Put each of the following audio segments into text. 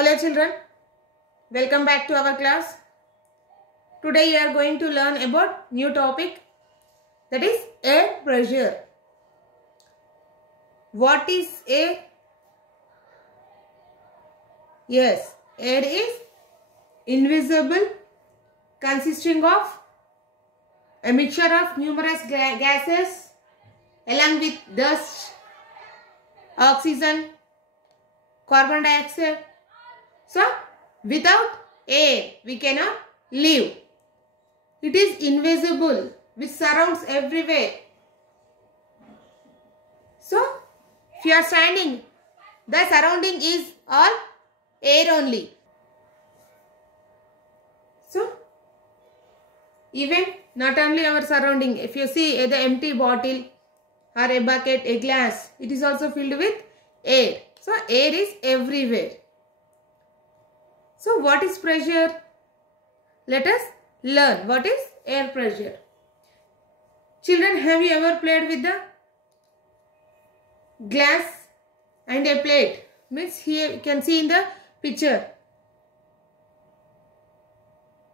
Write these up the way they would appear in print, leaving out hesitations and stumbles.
Hello children, welcome back to our class. Today you are going to learn about new topic, that is air pressure. What is air? Yes, air is invisible, consisting of a mixture of numerous gases along with dust, oxygen, carbon dioxide. So, without air, we cannot live. It is invisible, which surrounds everywhere. So, if you are standing, the surrounding is all air only. So, even not only our surrounding, if you see the empty bottle or a bucket, a glass, it is also filled with air. So, air is everywhere. So, what is pressure? Let us learn what is air pressure. Children, have you ever played with the glass and a plate? Means here you can see in the picture.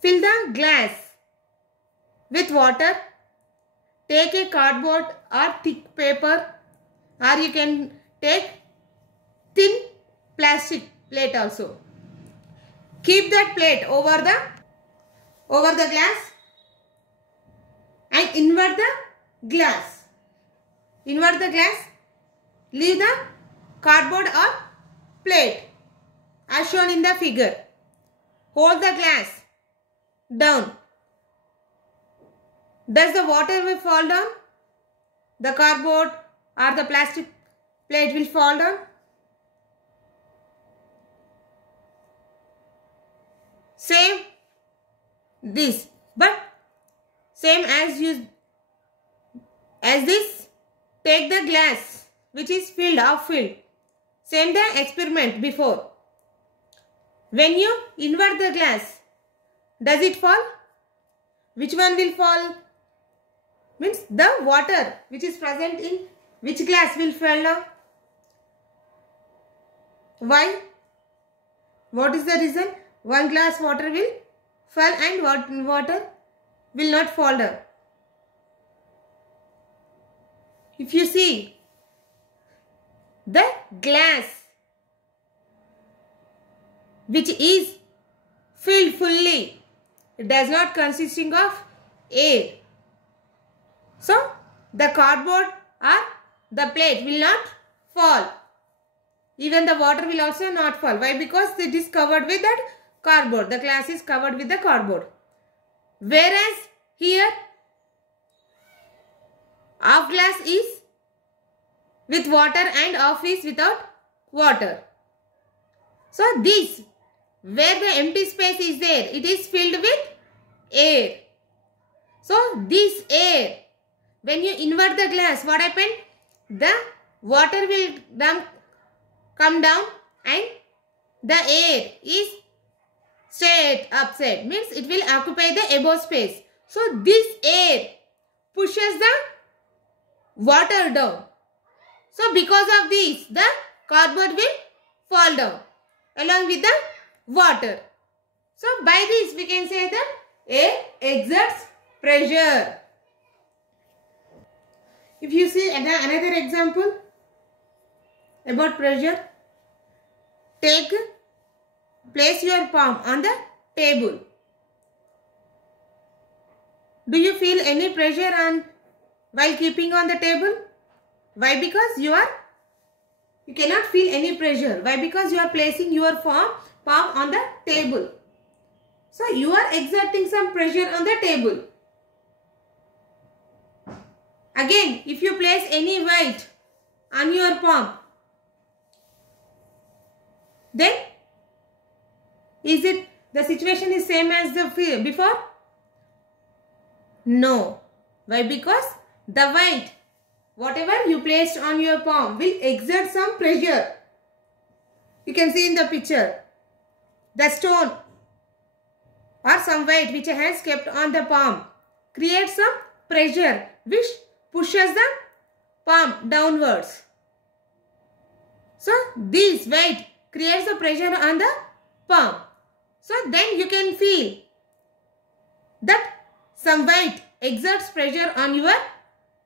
Fill the glass with water. Take a cardboard or thick paper, or you can take thin plastic plate also. Keep that plate over the glass and invert the glass. Invert the glass. Leave the cardboard or plate as shown in the figure. Hold the glass down. Does the water will fall down? The cardboard or the plastic plate will fall down? Same this, but same as this, take the glass which is filled or filled. Same the experiment before. When you invert the glass, does it fall? Which one will fall? Means the water which is present in which glass will fall down? Why? What is the reason? One glass water will fall and water will not fall down. If you see the glass which is filled fully, it does not consisting of air. So the cardboard or the plate will not fall. Even the water will also not fall. Why? Because it is covered with that cardboard. The glass is covered with the cardboard. Whereas here, half glass is with water and half is without water. So this, where the empty space is there, it is filled with air. So this air, when you invert the glass, what happened? The water will come down and the air is straight upside, means it will occupy the above space. So this air pushes the water down. So because of this, the cardboard will fall down along with the water. So by this we can say that air exerts pressure. If you see another example about pressure, place your palm on the table. Do you feel any pressure while keeping on the table? Why? Because you cannot feel any pressure. Why? Because you are placing your palm on the table. So you are exerting some pressure on the table. Again, if you place any weight on your palm, then is it the situation is same as the before? No. Why? Because the weight, whatever you placed on your palm, will exert some pressure. You can see in the picture, the stone or some weight which has kept on the palm creates some pressure which pushes the palm downwards. So this weight creates a pressure on the palm. So then you can feel that some weight exerts pressure on your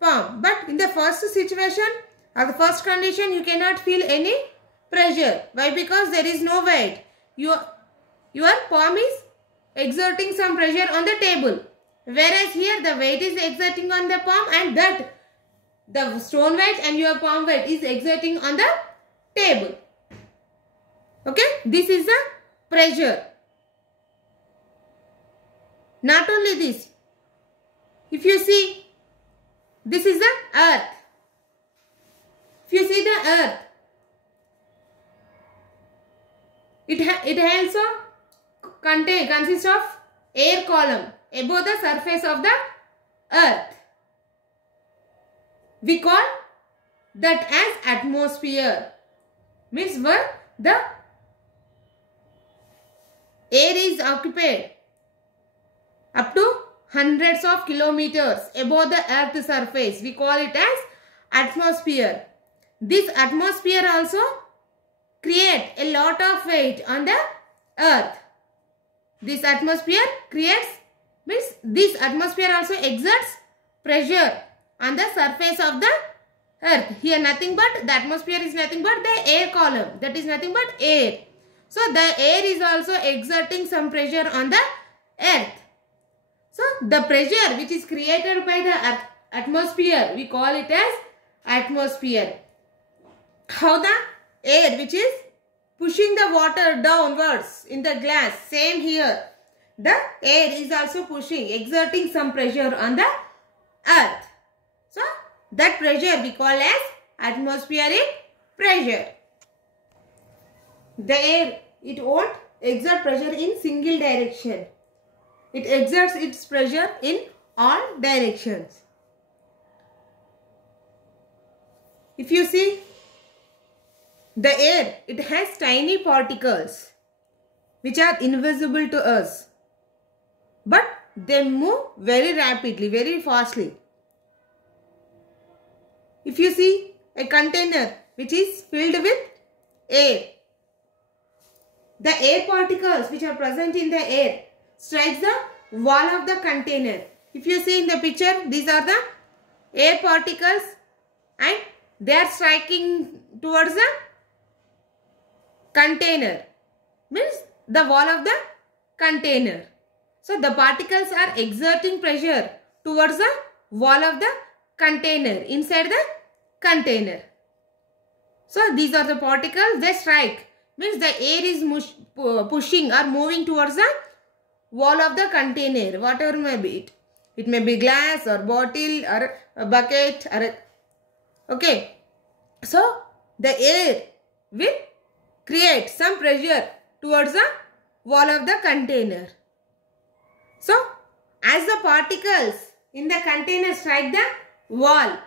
palm. But in the first situation or the first condition, you cannot feel any pressure. Why? Because there is no weight. Your palm is exerting some pressure on the table. Whereas here the weight is exerting on the palm, and that the stone weight and your palm weight is exerting on the table. Okay, this is the pressure. Not only this, if you see, this is the earth. If you see the earth, it also consists of air column above the surface of the earth. We call that as atmosphere. Means where the air is occupied up to hundreds of kilometers above the earth's surface. We call it as atmosphere. This atmosphere also creates a lot of weight on the earth. This atmosphere means this atmosphere also exerts pressure on the surface of the earth. Here nothing but, the atmosphere is nothing but the air column. That is nothing but air. So the air is also exerting some pressure on the earth. So the pressure which is created by the atmosphere, we call it as atmosphere. How the air which is pushing the water downwards in the glass, same here. The air is also pushing, exerting some pressure on the earth. So that pressure we call as atmospheric pressure. The air, it won't exert pressure in single direction. It exerts its pressure in all directions. If you see, the air, it has tiny particles which are invisible to us, but they move very rapidly, very fastly. If you see a container which is filled with air, the air particles which are present in the air strikes the wall of the container. If you see in the picture, these are the air particles and they are striking towards the container, means the wall of the container. So the particles are exerting pressure towards the wall of the container, inside the container. So these are the particles, they strike, means the air is pushing or moving towards the wall of the container, whatever may be it. It may be glass or bottle or a bucket or okay. So the air will create some pressure towards the wall of the container. So as the particles in the container strike the wall,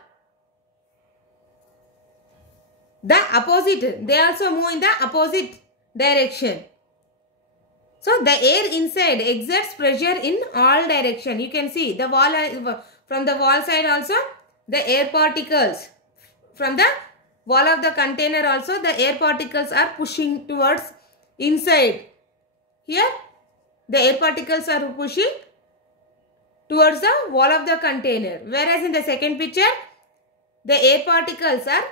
the opposite, they also move in the opposite direction. So the air inside exerts pressure in all direction. You can see the wall, from the wall side also the air particles, from the wall of the container also the air particles are pushing towards inside. Here the air particles are pushing towards the wall of the container, whereas in the second picture the air particles are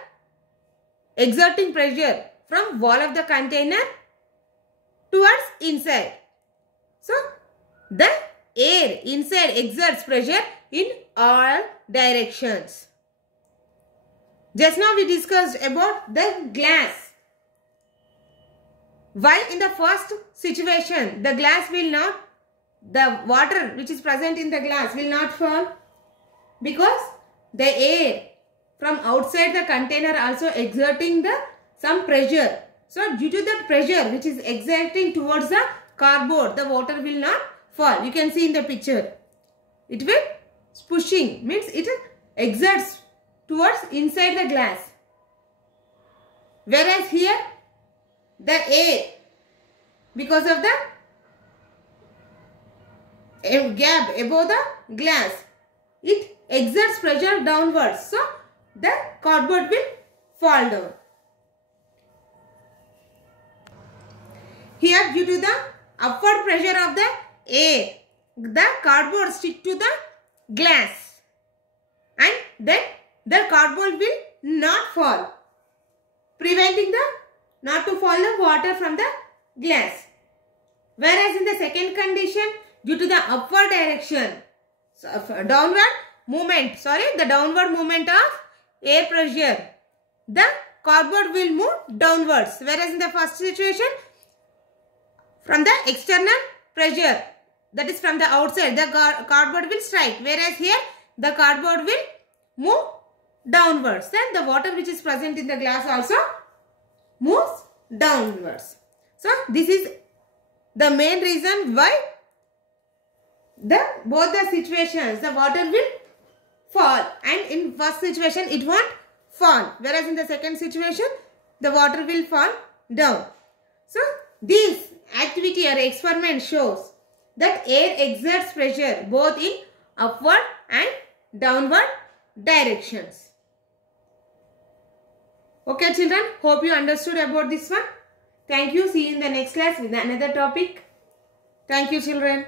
exerting pressure from wall of the container towards inside. So the air inside exerts pressure in all directions. Just now we discussed about the glass. Why in the first situation the glass will not, the water which is present in the glass will not fall? Because the air from outside the container also exerting some pressure. So due to that pressure which is exerting towards the cardboard, the water will not fall. You can see in the picture. It will pushing, means it exerts towards inside the glass. Whereas here the air, because of the gap above the glass, it exerts pressure downwards. So the cardboard will fall down. Here due to the upward pressure of the air, the cardboard stick to the glass, and then the cardboard will not fall, preventing the not to fall the water from the glass. Whereas in the second condition, due to the upward direction, so downward movement of air pressure, the cardboard will move downwards. Whereas in the first situation, from the external pressure, that is from the outside, the cardboard will strike. Whereas here, the cardboard will move downwards. Then the water which is present in the glass also moves downwards. So this is the main reason why both the situations the water will fall, and in first situation it won't fall, whereas in the second situation the water will fall down. So this activity or experiment shows that air exerts pressure both in upward and downward directions. Okay children, hope you understood about this one. Thank you. See you in the next class with another topic. Thank you children.